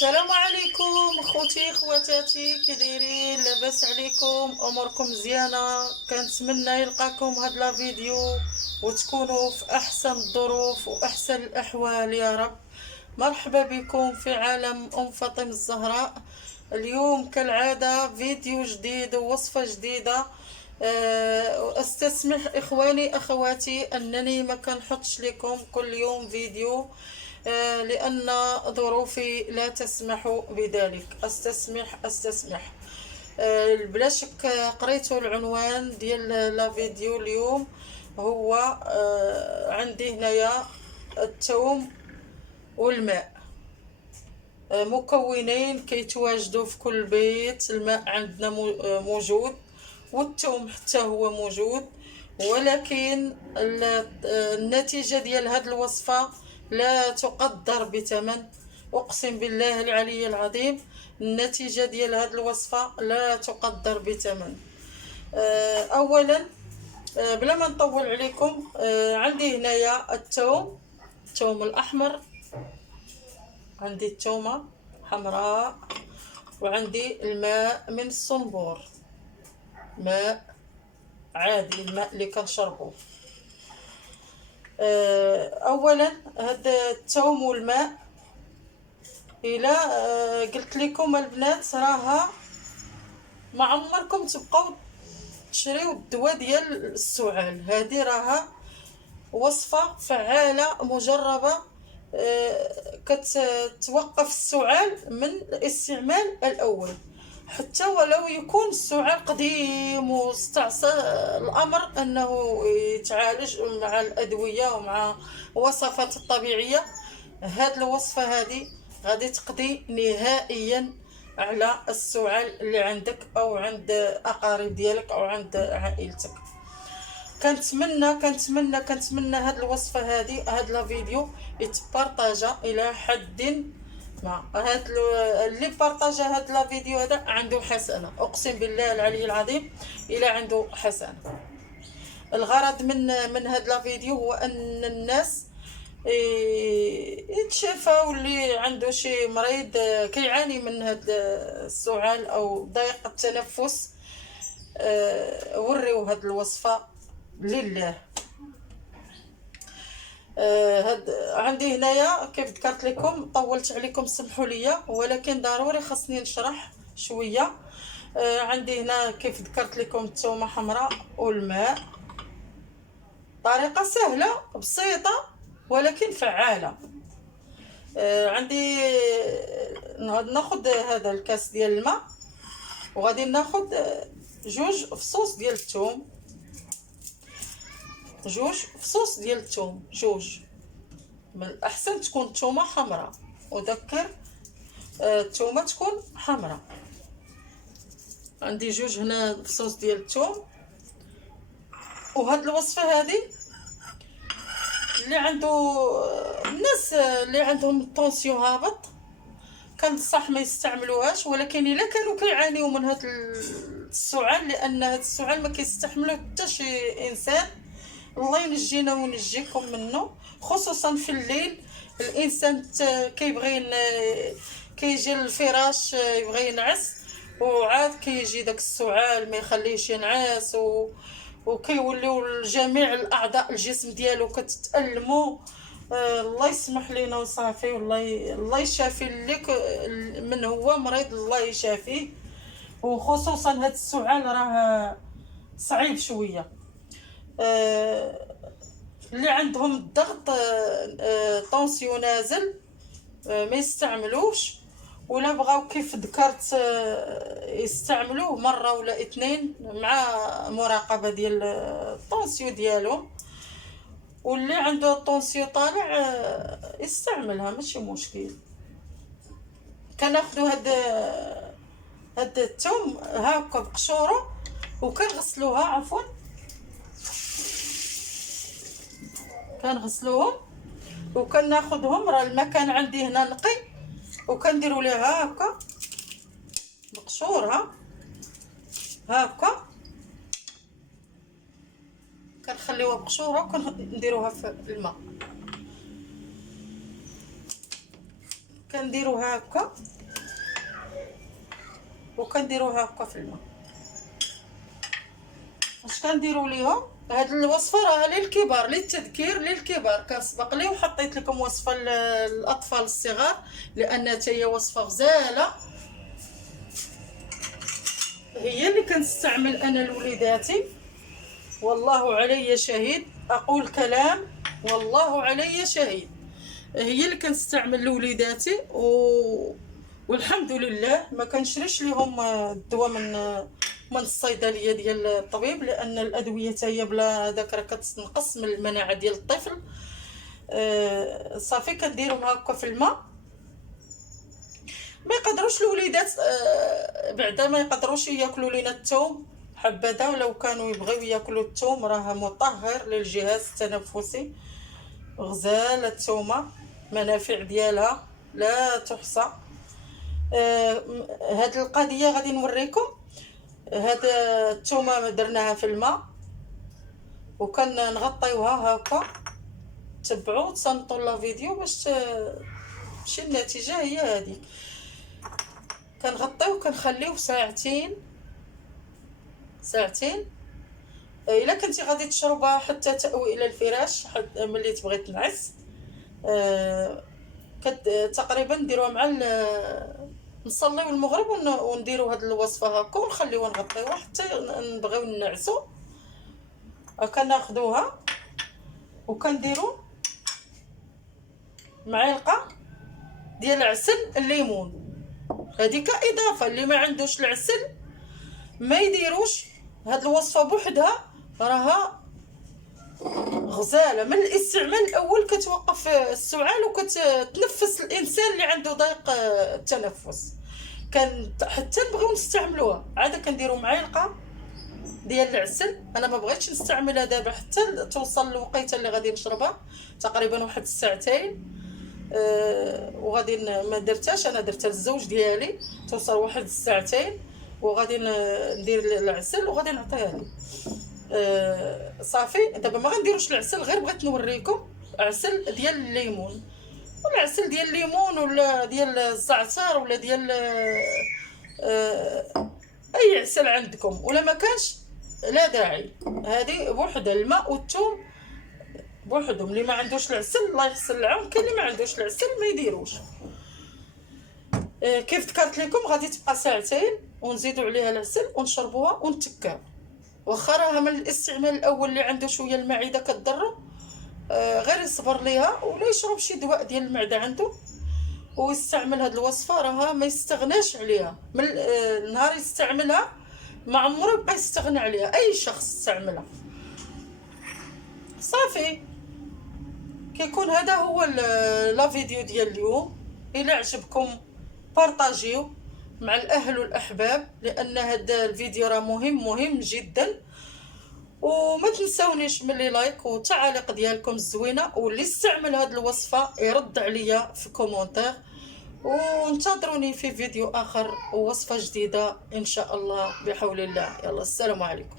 السلام عليكم خوتي خواتاتي، كي دايرين؟ لاباس عليكم؟ اموركم مزيانه؟ كنتمنى يلقاكم هاد لا فيديو وتكونوا في احسن الظروف واحسن الاحوال يا رب. مرحبا بكم في عالم ام فاطمه الزهراء. اليوم كالعاده فيديو جديد ووصفه جديده. استسمح اخواني اخواتي انني ما كنحطش لكم كل يوم فيديو، لان ظروفي لا تسمح بذلك. استسمح. بلا شك قريتوا العنوان ديال لا فيديو اليوم. هو عندي هنايا الثوم والماء، مكونين كيتواجدوا في كل بيت. الماء عندنا موجود، والثوم حتى هو موجود، ولكن النتيجة ديال هاد الوصفة لا تقدر بثمن. أقسم بالله العلي العظيم، النتيجة ديال هاد الوصفة لا تقدر بثمن. أولا، بلا ما نطول عليكم، عندي هنايا الثوم الأحمر، عندي التومة حمراء، وعندي الماء من الصنبور، ماء عادي، الماء اللي كنشربه. اولا هذا الثوم والماء، الى قلت لكم البنات راها ما عمركم تبقاو تشريو الدواء ديال السعال. هذه راها وصفة فعالة مجربة، كتوقف السعال من الاستعمال الأول. حتى ولو يكون السعال قديم واستعصى الأمر أنه يتعالج مع الأدوية ومع وصفات الطبيعية، هاد الوصفة هذه غادي تقضي نهائيا على السعال اللي عندك أو عند أقارب ديالك أو عند عائلتك. كنتمنى هاد الوصفه هاد لا فيديو يتبارطاجا الى حد ما. اللي بارطاجا هاد لا فيديو هذا عنده حسنه، اقسم بالله العلي العظيم الى عنده حسنه. الغرض من هاد لا فيديو هو ان الناس يتشافى، واللي عنده شي مريض كيعاني من هاد السعال او ضيق التنفس، وريو هاد الوصفه لله. هاد عندي هنايا كيف ذكرت لكم، طولت عليكم سمحوا لي، ولكن ضروري خاصني نشرح شويه. عندي هنا كيف ذكرت لكم الثومه حمراء والماء. طريقه سهله بسيطه ولكن فعاله. عندي ناخذ هذا الكاس ديال الماء، وغادي ناخذ جوج فصوص ديال الثوم، جوج. من الاحسن تكون الثومه حمراء، وذكر الثومه تكون حمراء. عندي جوج هنا فصوص ديال الثوم. وهاد الوصفه هذه اللي عنده الناس اللي عندهم الطونسيون هابط كنصح ما يستعملوهاش، ولكن الا كانوا كيعانيو من هاد السعال، لان هاد السعال ما كيستحملو حتى شي انسان، الله ينجينا وينجيكم منه. خصوصا في الليل الانسان كيبغي كيجي للفراش يبغي ينعس، وعاد كيجي داك السعال ما يخليهش ينعس، وكيوليو جميع الاعضاء الجسم ديالو كتتألموا. الله يسمح لينا وصافي، الله يشافي اللي من هو مريض، الله يشافيه. وخصوصا هاد السعال راه صعيب شويه. اللي عندهم الضغط طونسيون نازل ما يستعملوش، ولا بغاو كيف ذكرت يستعملوه مره ولا اثنين مع مراقبه ديال الطونسيون ديالهم. واللي عنده الطونسيون طالع يستعملها ماشي مشكل. كناخذوا هاد الثوم هاكا بقشوره وكنغسلوها، عفوا كنغسلوهم وكناخذهم. راه المكان عندي هنا نقي، وكنديروا ليها هكا مقشورها هكا، كنخليوها مقشوره وكنديروها في الماء. كنديروها هكا وكنديروها هكا في الماء. اش كنديروا ليهم؟ هاد الوصفه راه للكبار، للتذكير للكبار. كنسبق لي وحطيت لكم وصفه للاطفال الصغار لان هي وصفه غزاله، هي اللي كنستعمل انا لوليداتي. والله علي شهيد، اقول كلام والله علي شهيد، هي اللي كنستعمل لوليداتي والحمد لله ما كنشريش لهم الدواء من الصيدليه ديال الطبيب، لان الادويه هي بلا داك راه كتنقص من المناعه ديال الطفل. صافي كنديرهم هكا في الماء. ما يقدروش الوليدات بعدا ما يقدروش ياكلوا لينا الثوم حبذا، ولو كانوا يبغيو ياكلوا الثوم راه مطهر للجهاز التنفسي. غزاله الثومه، منافع ديالها لا تحصى. هاد القضيه غادي نوريكم. هاد الثومه درناها في الماء وكنغطيوها هكا. تبعوا تصنتوا لا فيديو باش النتيجه هي هذه. كنغطيو كنخليوه ساعتين. الا كنتي غادي تشربها حتى تأوي الى الفراش ملي تبغي تنعس. تقريبا نديروها مع نصليو المغرب ونديروا هاد الوصفه هكا ونخليوها نغطيوها حتى نبغيو نعسو. كناخذوها وكنديروا معلقه ديال عسل الليمون. هذه كاضافه اللي ما عندوش العسل ما يديروش هاد الوصفه بوحدها، راها غزاله. من الاستعمال الاول كتوقف السعال وكتنفس الانسان اللي عنده ضيق التنفس. حتى نبغيو نستعملوها عاد كنديروا معلقه ديال العسل. انا ما بغيتش نستعملها دابا حتى توصل الوقيته اللي غادي نشربها، تقريبا واحد الساعتين. وغادي ما درتهاش، انا درتها للزوج ديالي توصل واحد الساعتين، وغادي ندير العسل وغادي نعطيها ليه. صافي دابا ما غنديروش العسل، غير بغيت نوريكم عسل ديال الليمون، والعسل ديال الليمون ولا ديال الزعتر ولا ديال اي عسل عندكم، ولا ما كانش لا داعي. هذه بوحدها الماء والثوم بوحدهم. اللي ما عندوش العسل الله يحسن العون، كاين اللي ما عندوش العسل ما يديروش. كيف ذكرت لكم غادي تبقى ساعتين ونزيدوا عليها العسل ونشربوها ونتكاو. واخا راها من الاستعمال الاول اللي عنده شويه المعده كتضرو، غير يصبر ليها ولا يشرب شي دواء ديال المعده عنده ويستعمل هاد الوصفه، راها ما يستغناش عليها. من النهار يستعملها ما عمره يبقى يستغنى عليها، اي شخص يستعملها. صافي كيكون هذا هو لا فيديو ديال اليوم. الى عجبكم بارطاجيو مع الاهل والاحباب، لان هذا الفيديو راه مهم جدا. وما تنساونيش من لي لايك وتعاليق ديالكم الزوينه، واللي استعمل هذه الوصفه يرد عليا في كومونتير. وانتظروني في فيديو اخر ووصفه جديده ان شاء الله بحول الله. يلا السلام عليكم.